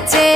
తెచ్చే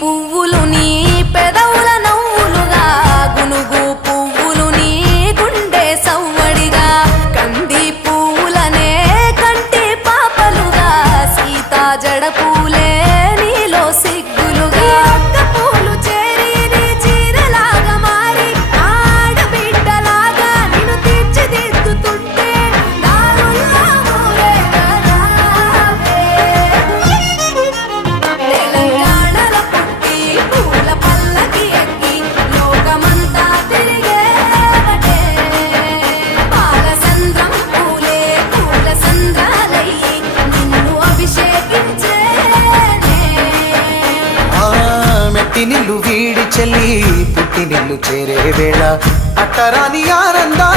పువ్వులు నీ పెదవుల నవ్వులుగా గునుగు పువ్వులు నీ గుండె సవ్వడిగా కంది పువ్వులనే కంటి పాపలుగా సీతా జడ పూలే నీలో సిగ్గులుగా ఒక్క పూలు చేరి నీ చీరలాగా మారి ఆడబిడ్డలాగా నిన్ను తీర్చిదిద్దుతుంటే దారుల్లో ఊరేగావే నిల్లు వీడి చెల్లి పుట్టి నిల్లు చేరే వేళ అట్టరాని ఆనందా